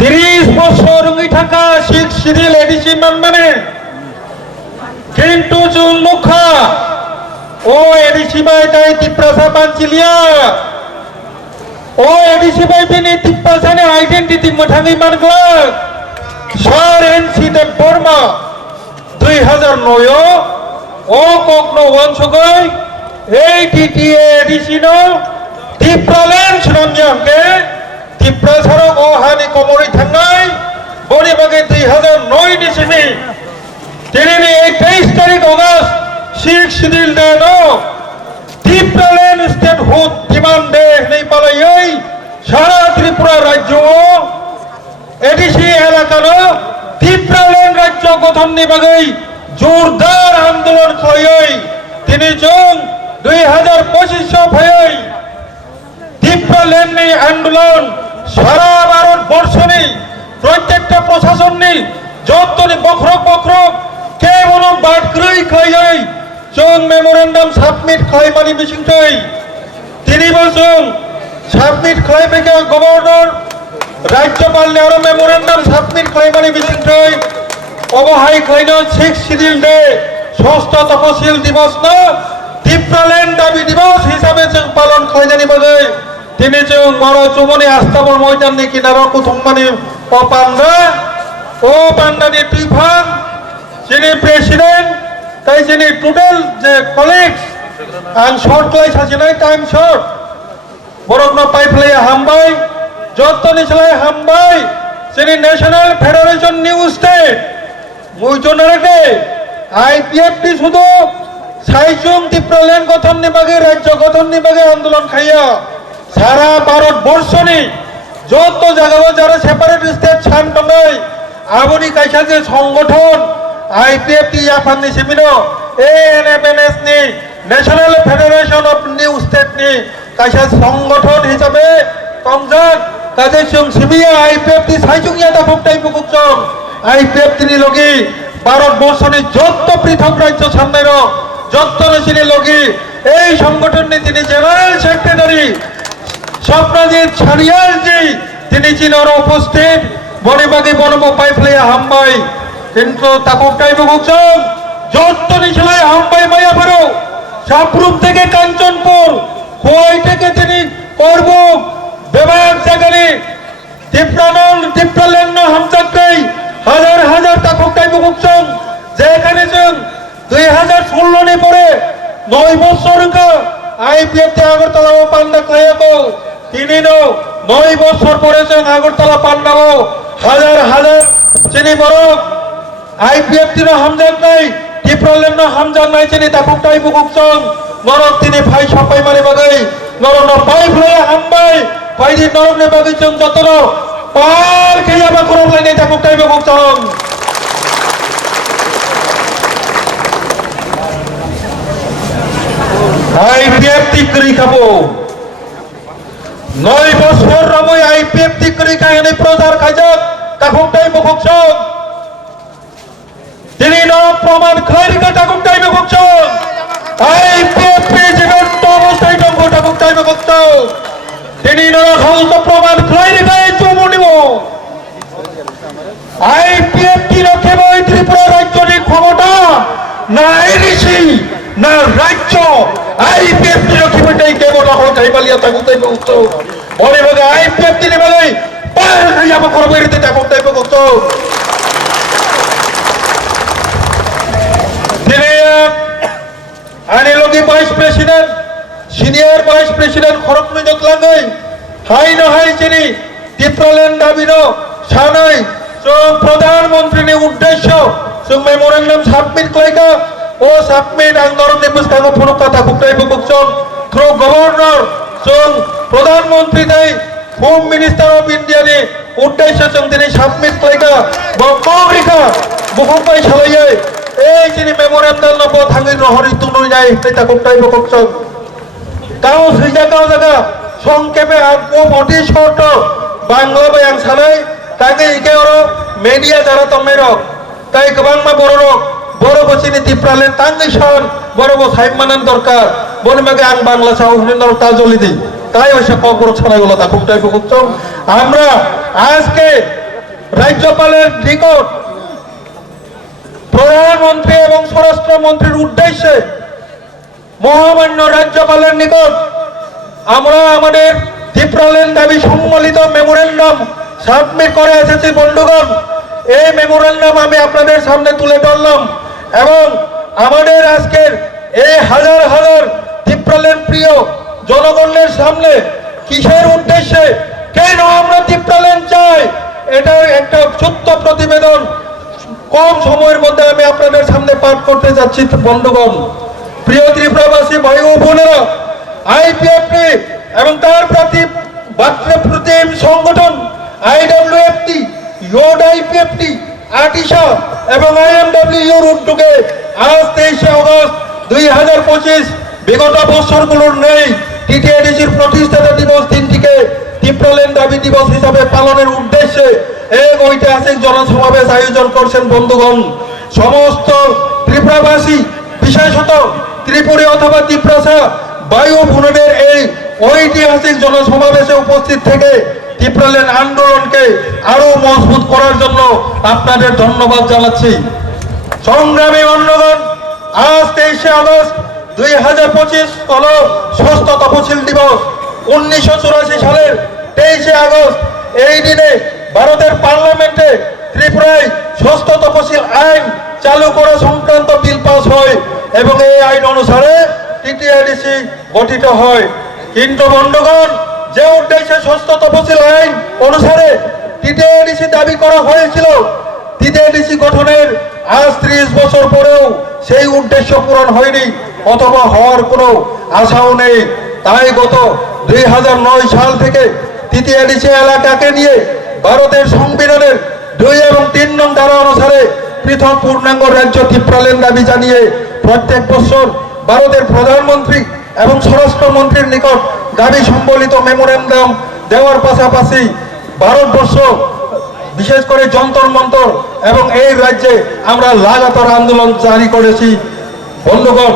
30 বছর রঙি থাকা শিখ Cyril ADC মানে কিন্তু চুল মুখা ও এডিসি বাই তাই তিপ্রাসা পাঞ্চিলিয়া ও এডিসি বাই তিনি তিপ্রাসানে আইডেন্টিটি মোথাঙি মানগ্লাক সর এনসিতে বর্মা 2009 ও ককনো ওয়ানসগৈ এই টিটিএ এডিসি নো তিপ্রালেন সুনামজামকে তিপ্রাসারক ও হানি কমরি থাঙ্গাই বনি বাগে 2009 ডিসেম্বর তিনি 23 তারিখ অগস্ট শিখ সিডিল দেনো ত্রিপুরালেন স্টেট হুড ডিমান্ড দে নেই পালাই সারা ত্রিপুরা রাজ্য এডিসি এলাকানো ত্রিপুরালেন রাজ্য গঠন নিবাগৈ জোরদার আন্দোলন খাই তিনি জং 2025 ফেই ত্রিপুরালেন নি আন্দোলন সারা ভারতবর্ষনি প্রত্যেকটা প্রশাসননি যতনি বখরক বখরক কেবল বাটগ্রই খাই जों मेमोरेंडम सबमिट खालामनानै बिसिंथै তিনি বলছেন सबमिट खालामनायखौ गभर्नर राज्यपालनि आरो मेमोरेंडम सबमिट खालामनानै बिसिंथै अबहाय खायनो 6 सिडिल दे षष्ठ तपसिल दिवस न ত্রিপুরালেন্ড दाबि दिवस हिसाबै जों पालन खालामनायनि बागै दिनै जों बर' चुमनि आस्थाबल मैदाननि किनाराव कुथुंबानि ओ बान्दानि तुइफां जिनि प्रेसिडेंट তাই যিনি টোটাল যে কলিগস আন শর্ট ক্লাই সাজিনাই টাইম শর্ট বরগ্ন পাইফলাই হামবাই যতনি চলাই হামবাই যিনি ন্যাশনাল ফেডারেশন নিউ স্টেট মুইজনারকে আইপিএফটি শুধু সাইজুং ত্রিপুরালেন্ড গঠন নিবাগে রাজ্য গঠন নিবাগে আন্দোলন খাইয়া সারা ভারতবর্ষনি যত জায়গা যারা সেপারেট স্টেট ছানটনাই আবনি কাইসা যে সংগঠন आईपीएफटी आफादनि सिमिनो एएनएमएनएस नि national federation of new state नि कायसा संगठन हिसाबै तंजाक काजे जों सिबिया आईपीएफटी साइजुंगिया दाफुकटाइ बुकुकजों आईपीएफटी नि लगी भारतबर्षनि जत्त पृथक राज्य सामनाय र जत्तनि लगी এই সংগঠনनि তিনি জেনারেল সেক্রেটারি স্বপ্নজিৎ ছাড়িয়াল জি তিনি চিনর উপস্থিত বনিবাগি বনম পাইফলাই হামবাই কিন্তু তাকুকটাই বুকুকজং যতনি চলাই হামবাই মায়া পারো সাপরুম থেকে কাঞ্চনপুর খোয়াই থেকে তিনি করব বিভাগ জায়গানি ত্রিপুরালেন্ড হামজাকই হাজার হাজার তাকুকটাই বুকুকজং যেখানে जों 2016 নি পরে 9 বছর আইপিএফটি আগরতলা পান্ডা খাইয়াকো তিনি 9 বছর পরে जों আগরতলা পান্ডাও হাজার হাজার চিনি বড় आईपीएफटी नो हामजाक नाय ত্রিপুরালেন্ড हामजाक नाय चिनि ताकुकटाइ बुकुकजों नरक तिनि फाइ सपाइ मारे बागै नरक पाइफलाई हामबाय फाइदि नरकनि बागै जों जतन पाल खैयाबा खरबलायनाय ताकुकटाइ बुकुकजों आईपीएफटी करि खाबो 9 বছর रमै आईपीएफटी करि खायनाय प्रचार खायजाक ताकुकटाइ बुकुकजों তিনি প্রমাণ খাইরিকা তাকুকটাই বুকুকজোं আইপিএফটি জীবন্ত অবস্থায় দঙ্গ তাকুকটাই বুকুকজোं তিনি নরখালত প্রমাণ খাইরিকাই চুমুনিব আইপিএফটি কেবল ত্রিপুরা রাজ্যের ক্ষমতা না এডিসি না রাজ্য আইপিএফটি রক্ষিবটাই কেবল দখল খাইবালিয়া তাকুকটাই বুকুকজোं বলে বলে আইপিএফটি নিবালে পার খাইয়াবা করবেরিতে তাকুকটাই বুকুকজোं आने लोगी vice president senior vice president खरकनि जतलाङै हाय न हाय चिनि ত্রিপুরালেন্ড दाबिनो सानै जों प्रधानमंत्रीनि उद्देश्य जों मेमोरेंडम सबमिट खालायगा ओ सबमिट आं नरकनि बुसखाङो फुनुका ताकुकटाइ बुकुकजों थ्रु गवर्नर जों प्रधानमंत्री दाय होम मिनिस्टार ऑफ इंडिया नि उद्देश्य जों दिनै सबमिट खालायगा बंगरिका बुकुकबाय सालायै এই যিনি মেমোরেন্ডাম নব থাঙ্গি নহরি তুনুই নাই তাকুকটাই বুকুকজোं গাঁও জায়গা জায়গা সংক্ষেপে ও অতি শর্ট বাংলা বায়াং সালাই তাকে ইকে ওর মিডিয়া যারা তমের তাই গোबां मा बर' বসিনি ত্রিপুরালেন্ড তাঙ্গি সন বড় সাইব মানান দরকার বনিমাগে আং বাংলা সাউ হিন্দর তাজলি দি তাই ওইসব কবর ছড়াইগুলো তাকুকটাই বুকুকজোं আমরা আজকে রাজ্যপালের নিকট প্রধানমন্ত্রী এবং স্বরাষ্ট্রমন্ত্রীর উদ্দেশ্যে মহামান্য রাজ্যপালের নিকট আমরা আমাদের ত্রিপুরাল্যান্ড দাবি সম্মিলিত মেমোরেন্ডাম সাবমিট করে এসেছি বন্ধুগণ। এই মেমোরেন্ডাম আমি আপনাদের সামনে তুলে ধরলাম এবং আমাদের আজকের এই হাজার হাজার ত্রিপুরাল্যান্ড প্রিয় জনগণের সামনে কিসের উদ্দেশ্যে, কেন আমরা ত্রিপুরাল্যান্ড চাই, এটার একটা ছোট্ট প্রতিবেদন কম সময়ের মধ্যে আমি আপনাদের সামনে পাঠ করতে যাচ্ছি বন্ধুগণ। প্রিয় ত্রিপুরাবাসী ভাই ও বোনেরা, আইপিএফটি এবং তার প্রতিম সংগঠন আইডব্লিউএফটি, ইয়োড আইপিএফটি, আটিশা এবং আইএমডব্লিউর উদ্যোগে আজ 23 আগস্ট 2025 বিগত বছরগুলোর নেই টিটিআইডিসির প্রতিষ্ঠাতা দিবস দিনটিকে ত্রিপুরাল্যান্ড দাবি দিবস হিসাবে পালনের উদ্দেশ্যে এক ঐতিহাসিক জনসমাবেশ আয়োজন করছেন বন্ধুগণ। সমস্ত ত্রিপুরাবাসী, বিশেষত ত্রিপুরী অথবা ত্রিপুরাসা ভাই ও বোনেদের এই ঐতিহাসিক জনসমাবেশে উপস্থিত থেকে ত্রিপুরাল্যান্ড আন্দোলনকে আরো মজবুত করার জন্য আপনাদের ধন্যবাদ জানাচ্ছি। সংগ্রামী বন্ধুগণ, আজ 23 আগস্ট 2025 হলো 6ষ্ঠ তফসিল দিবস। 1984 সালের 23 আগস্ট এই দিনে ভারতের পার্লামেন্টে ত্রিপুরায় 6ষ্ঠ তফসিল আইন চালু করা সংক্রান্ত বিল পাস হয় এবং এই আইন অনুসারে টিটিআইডিসি গঠিত হয়। কিন্তু বন্ধুগণ, যে উদ্দেশ্যে 6ষ্ঠ তফসিল আইন অনুসারে টিটিআইডিসি দাবি করা হয়েছিল, টিটিআইডিসি গঠনের আজ 30 বছর পরেও সেই উদ্দেশ্য পূরণ হয়নি অথবা হওয়ার কোনো আশাও নেই। তাই গত 2009 সাল থেকে টিটিআইডিসি এলাকাকে নিয়ে ভারতের সংবিধানের 2 এবং 3 নং ধারা অনুসারে পৃথক পূর্ণাঙ্গ রাজ্য ত্রিপুরাল্যান্ড দাবি জানিয়ে প্রত্যেক বছর ভারতের প্রধানমন্ত্রী এবং স্বরাষ্ট্রমন্ত্রীর নিকট দাবি সম্বলিত মেমোরেন্ডাম দেওয়ার পাশাপাশি ভারতবর্ষ বিশেষ করে যন্তর মন্তর এবং এই রাজ্যে আমরা লাগাতার আন্দোলন জারি করেছি। বন্ধুগণ,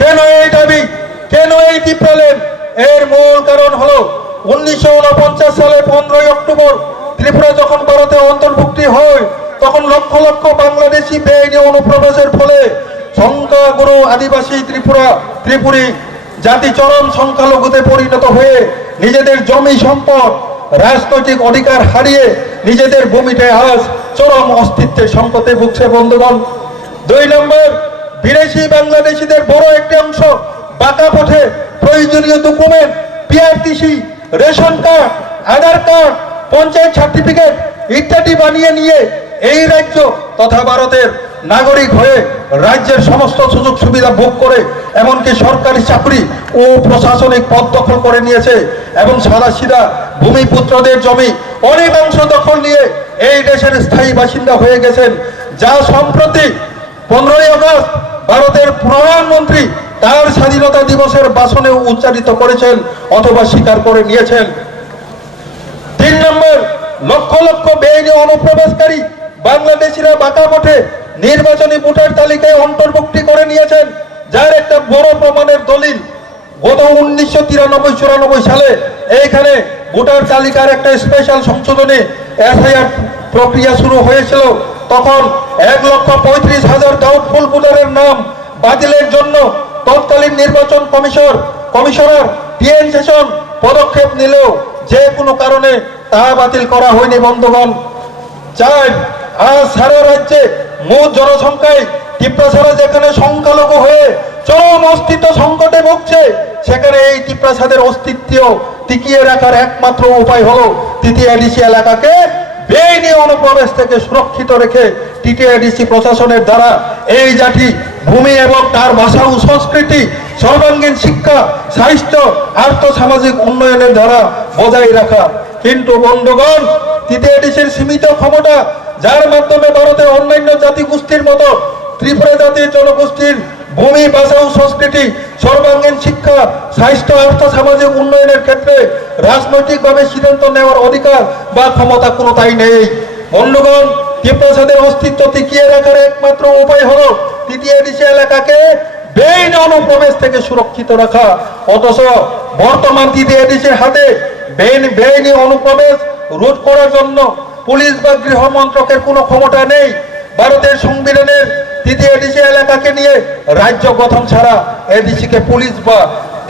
কেন এই দাবি, কেন এই ত্রিপুরাল্যান্ড? এর মূল কারণ হলো 1949 সালে 15 অক্টোবর ত্রিপুরা যখন ভারতে অন্তর্ভুক্তি হয়, তখন লক্ষ লক্ষ বাংলাদেশি বেআইনি অনুপ্রবেশের ফলে সংখ্যাগুরু আদিবাসী ত্রিপুরী জাতি চরম সংখ্যালঘুতে পরিণত হয়ে নিজেদের জমি সম্পদ, রাজনৈতিক অধিকার হারিয়ে নিজেদের ভূমিতে আজ চরম অস্তিত্বের সংকটে ভুগছে বন্ধুগণ। 2 নম্বর, বিদেশি বাংলাদেশিদের বড় একটি অংশ বাঁকা পথে প্রয়োজনীয় ডকুমেন্ট, পিআরটিসি, রেশন কার্ড, আধার কার্ড, পঞ্চায়েত সার্টিফিকেট ইত্যাদি বানিয়ে নিয়ে এই রাজ্য তথা ভারতের নাগরিক হয়ে রাজ্যের সমস্ত সুযোগ সুবিধা ভোগ করে এমনকি সরকারি চাকরি ও প্রশাসনিক পদ দখল করে নিয়েছে এবং সাদাসিধা ভূমিপুত্রদের জমি অনেকাংশ দখল নিয়ে এই দেশের স্থায়ী বাসিন্দা হয়ে গেছেন, যা সম্প্রতি 15 আগস্ট ভারতের প্রধানমন্ত্রী তার স্বাধীনতা দিবসের ভাষণে উচ্চারিত করেছেন অথবা স্বীকার করে নিয়েছেন। 3 নম্বর, লক্ষ লক্ষ বেআইনি অনুপ্রবেশকারী বাংলাদেশিরা বাঁকা পথে নির্বাচনী ভোটার তালিকায় অন্তর্ভুক্তি করে নিয়েছেন, যার একটা বড় প্রমাণের দলিল গত 1993-94 সালে এইখানে ভোটার তালিকার একটা স্পেশাল সংশোধনী এসআইআর প্রক্রিয়া শুরু হয়েছিল। তখন 1,35,000 ডাউটফুল ভোটারের নাম বাতিলের জন্য তৎকালীন নির্বাচন কমিশনার টিএন সেশন পদক্ষেপ নিলেও যে কোনো কারণে তা বাতিল করা হয়নি বন্ধুগণ। 4, আজ সারা রাজ্যে মোট জনসংখ্যায় ত্রিপুরা ছাড়া যেখানে সংখ্যালঘু হয়ে চরম অস্তিত্ব সংকটে ভুগছে, সেখানে এই ত্রিপুরাদের অস্তিত্ব টিকিয়ে রাখার একমাত্র উপায় হলো টিটিআইডিসি এলাকাকে বেআইনি অনুপ্রবেশ থেকে সুরক্ষিত রেখে টিটিআইডিসি প্রশাসনের দ্বারা এই জাতি ভূমি এবং তার ভাষা ও সংস্কৃতি, সর্বাঙ্গীন শিক্ষা, স্বাস্থ্য, আর্থ সামাজিক উন্নয়নের দ্বারা বজায় রাখা। কিন্তু বন্ধুগণ, টিটিআইডিসির সীমিত ক্ষমতা, যার মাধ্যমে ভারতের অন্যান্য জাতিগোষ্ঠীর মতো ত্রিপুরা জাতির জনগোষ্ঠীর ভূমি, ভাষা ও সংস্কৃতি, সর্বাঙ্গীন শিক্ষা, স্বাস্থ্য, আর্থ সামাজিক উন্নয়নের ক্ষেত্রে রাজনৈতিকভাবে সিদ্ধান্ত নেওয়ার অধিকার বা ক্ষমতা কোনোটাই নেই। বন্ধুগণ, ত্রিপুরাদের অস্তিত্ব টিকিয়ে রাখার একমাত্র উপায় হলো টিটিআইডিসি এলাকাকে বেআইনি অনুপ্রবেশ থেকে সুরক্ষিত রাখা। অথচ বর্তমান টিটিআইডিসির হাতে বেআইনি অনুপ্রবেশ রোধ করার জন্য পুলিশ বা গৃহ মন্ত্রকের কোনো ক্ষমতা নেই। ভারতের সংবিধানের তৃতীয় এডিসি এলাকাকে নিয়ে রাজ্য গঠন ছাড়া এডিসিকে পুলিশ বা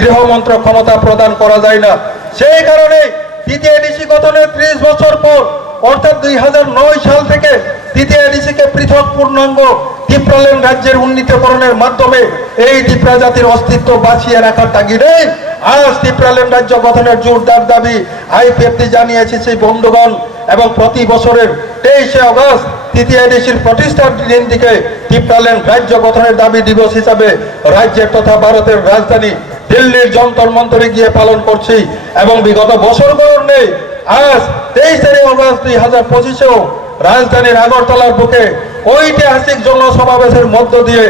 গৃহ মন্ত্রক ক্ষমতা প্রদান করা যায় না। সেই কারণে তৃতীয় এডিসি গঠনের 30 বছর পর অর্থাৎ 2009 সাল থেকে তৃতীয় এডিসিকে পৃথক পূর্ণাঙ্গ ত্রিপ্রালেন রাজ্যের উন্নীতকরণের মাধ্যমে এই ত্রিপুরা জাতির অস্তিত্ব বাঁচিয়ে রাখার তাগিদে আজ ত্রিপ্রালেন রাজ্য গঠনের জোরদার দাবি আইপিএফটি জানিয়েছে সেই বন্ধুগণ। এবং প্রতি বছরের 23শে আগস্ট তৃতীয় এডিসির প্রতিষ্ঠার দিনটিকে ত্রিপ্রালেন রাজ্য গঠনের দাবি দিবস হিসাবে রাজ্যের তথা ভারতের রাজধানী দিল্লির যন্তর মন্তরে গিয়ে পালন করছি। এবং বিগত বছরগুলোর নেই আজ 23 আগস্ট 2025-এও রাজধানীর আগরতলার বুকে ঐতিহাসিক জনসমাবেশের মধ্য দিয়ে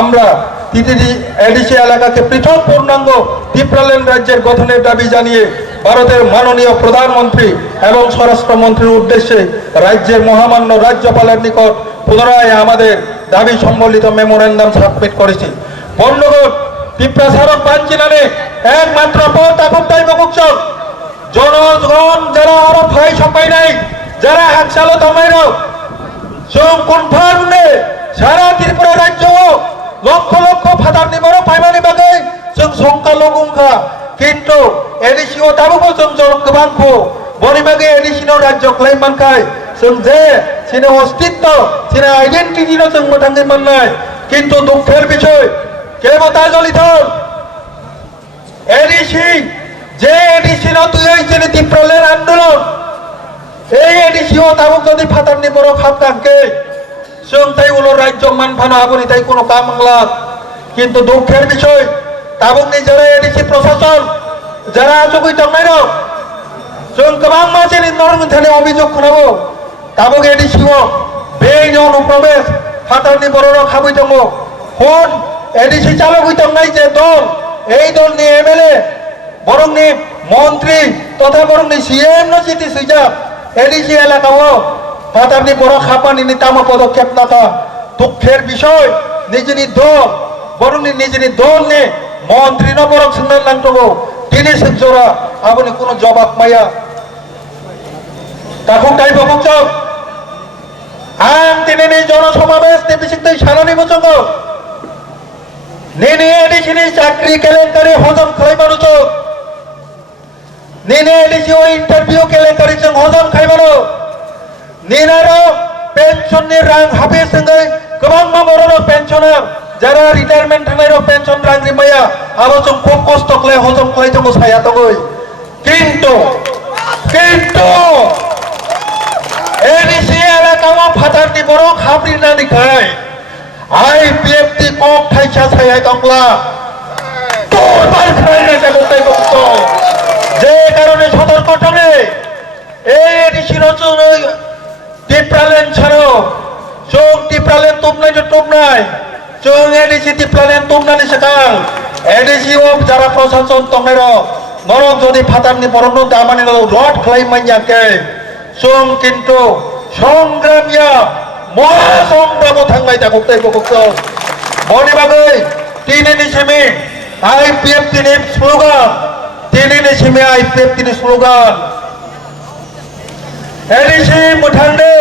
আমরা তৃতীয় এডিসি এলাকাকে পৃথক পূর্ণাঙ্গ ত্রিপ্রালেন রাজ্যের গঠনের দাবি জানিয়ে ভারতের মাননীয় প্রধানমন্ত্রী এবং স্বরাষ্ট্রমন্ত্রীর উদ্দেশ্যে রাজ্যের মহামান্য রাজ্যপালের নিকট পুনরায় আমাদের দাবি সম্বলিত মেমোরেন্ডাম সাবমিট করেছি। বন্ধুগণ, ত্রিপুরা স্মারক বাঞ্ছিনানে একমাত্র পথ আপত্তাই বকুকচল জনগণ যারা আরো ভাই সবাই নাই যারা একসালো তমাইর কনফার্মে সারা ত্রিপুরা রাজ্য লক্ষ লক্ষ ফাদার নিবর পাইমানি বাগে जों সংখ্যালঘুখা কিন্তু এডিসিও দাবো जों জনগণখো বনিবাগে এডিসিনো রাজ্য ক্লেম মানখাই जों যে সিনে অস্তিত্ব সিনে আইডেন্টিটিনো जों মোটাঙ্গে মাননাই কিন্তু দুঃখের বিষয় কেবতা জলিথল এডিসি যে এডিসিনো তুই হয়েছে ত্রিপ্রালের আন্দোলন এই এডিসিও তাবুক যদি ফাতার নিবর খাপ কাঙ্কে जों তাই উলো রাজ্য মানফানো আবনি তাই কোনো কামলা কিন্তু দুঃখের বিষয় তাবুকনি যারা এডিসি প্রশাসন যারা আচকুই তংনাই जों गोबां मानसिनि नरमिथानि अभियोग खोनाबो ताबुक एडिसिओ बेनि अनुप्रवेश फातारनि बर'र खाबुइ दङ हन एडिसि चालकुइ तंनाय जे दल এই দলनि एमएलए बरंनि मन्त्रि तथा बरंनि सीएम न सिटि सैजा एडिसि एलाकाओ फातारनि बर' खापानिनि तामा पदक्षेप नाका दुःखेर বিষয় निजिनि दल बरंनि निजिनि दलनि मन्त्रि न बरं सोंना नांगौ তিনি সেজরা আপনি কোনো জবাব মাইয়া তখন তাই বকুচক আম তিনি জনসমাবেশ নিবিসিত সারানি বচক নিনে এডিসিনি চাকরি কেলেঙ্কারি হজম খাইবানো চক নিনে এডিসি ও ইন্টারভিউ কেলেঙ্কারি जों হজম খাইবানো নিনারো পেনশননি রাং হাবে সঙ্গে गोबां মাবরনো পেনশনার যারা রিটায়ারমেন্ট থানাইরো পেনশন রাং রিমাইয়া আবো जों খুব কষ্ট করে হজম খাই जों সায়া তগই কিন্তু এডিসি এলাকাও ফাতারনি বড় খাবরি না নিখাই আইপিএফটি কক থাইছা ছায়া তংলা তোর বার খাই না জগতাই বক্ত যে কারণে সতর্ক টনে এই এডিসি রচন ত্রিপ্রালেন ছাড়ো जों ত্রিপ্রালেন তোমনাই যে তোমনাই जों एडिसि ত্রিপ্রালেন তোমনানি সেকাং एडिसिओ যারা প্রশাসন তংনাই নরক যদি ফাতারনি বরণ দামানি রড খাই মাইয়াকে जों কিন্তু সংগ্রামিয়া মহা সংগ্রাম থাংনাই তাকতাই বকত বনিবাগৈ তিনিনি সেমি আইপিএফ তিনি স্লোগান তিনিনি সেমি আইপিএফ তিনি স্লোগান एडिसि मुठांदे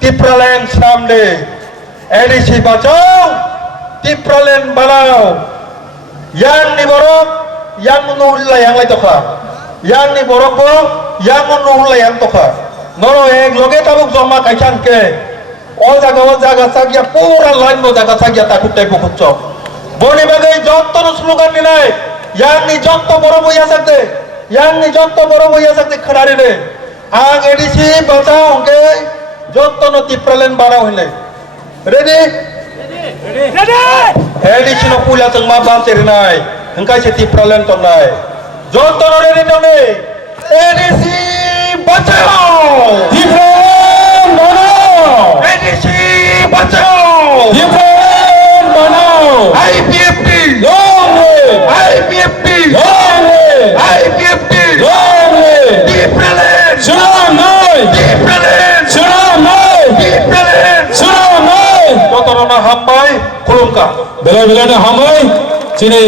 ত্রিপ্রালেন सामने एडिसि बचाओ ত্রিপ্রালেন बनाओ yang ni borok yang nuhla yang lai tokha yang ni borok bo yang nuhla yang tokha noro ek loge tabuk joma kaichan ke o jaga sagia pura lain mo jaga sagia takut tai bokoccho boni bagai jotto slogan ni nai yang ni jotto boro boya sakte yang ni jotto boro boya sakte khadari ne ang ADC बचाओ के जत्तो न ত্রিপ্রালেন बनाओ हले ready ADC न पुला जों मा बाचेरनाय हंकाइसे ত্রিপ্রালেন तंनाय जत्तो न रेडी तंने एडिसि बचाओ ত্রিপ্রালেন बनाओ एडिसि बचाओ ত্রিপ্রালেন बनाओ IPFT long live IPFT long live IPFT long live Tipraland सुनाम नय ত্রিপ্রালেন सुनाम नय ত্রিপ্রালেন सुनाम नय जतरना हामबाय खुलुमका बेला बेलानो हामबाय चिनि